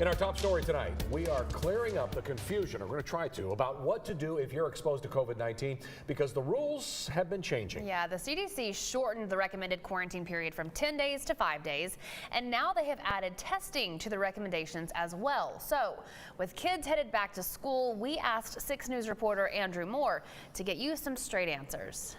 In our top story tonight, we are clearing up the confusion, or we're going to try to, about what to do if you're exposed to COVID-19 because the rules have been changing. Yeah, the CDC shortened the recommended quarantine period from 10 days to 5 days, and now they have added testing to the recommendations as well. So, with kids headed back to school, we asked 6 News reporter Andrew Moore to get you some straight answers.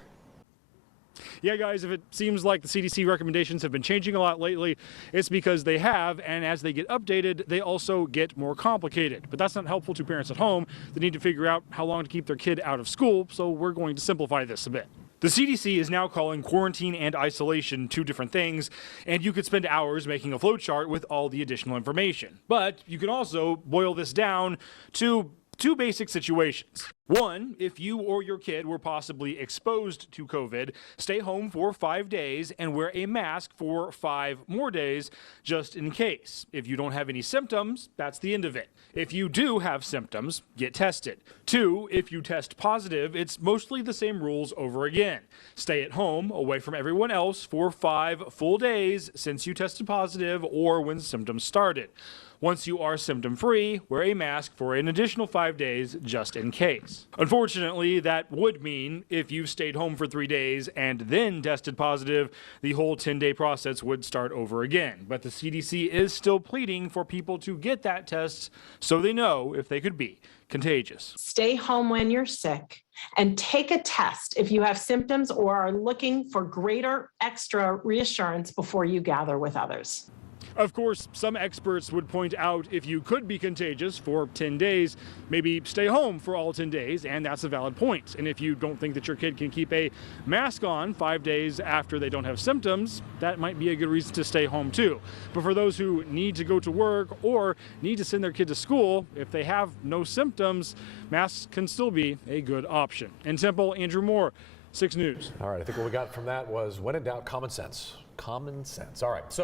Yeah, guys, if it seems like the CDC recommendations have been changing a lot lately, it's because they have, and as they get updated, they also get more complicated. But that's not helpful to parents at home that need to figure out how long to keep their kid out of school, so we're going to simplify this a bit. The CDC is now calling quarantine and isolation two different things, and you could spend hours making a flowchart with all the additional information. But you can also boil this down to two basic situations. One, if you or your kid were possibly exposed to COVID, stay home for 5 days and wear a mask for 5 more days just in case. If you don't have any symptoms, that's the end of it. If you do have symptoms, get tested. 2, if you test positive, it's mostly the same rules over again. Stay at home, away from everyone else for 5 full days since you tested positive or when symptoms started. Once you are symptom-free, wear a mask for an additional 5 days just in case. Unfortunately, that would mean if you stayed home for 3 days and then tested positive, the whole 10-day process would start over again. But the CDC is still pleading for people to get that test so they know if they could be contagious. Stay home when you're sick and take a test if you have symptoms or are looking for greater extra reassurance before you gather with others. Of course, some experts would point out if you could be contagious for 10 days, maybe stay home for all 10 days, and that's a valid point. And if you don't think that your kid can keep a mask on 5 days after they don't have symptoms, that might be a good reason to stay home too. But for those who need to go to work or need to send their kid to school, if they have no symptoms, masks can still be a good option. In Temple, Andrew Moore, 6 News. All right, I think what we got from that was, when in doubt, common sense. Common sense. All right, so.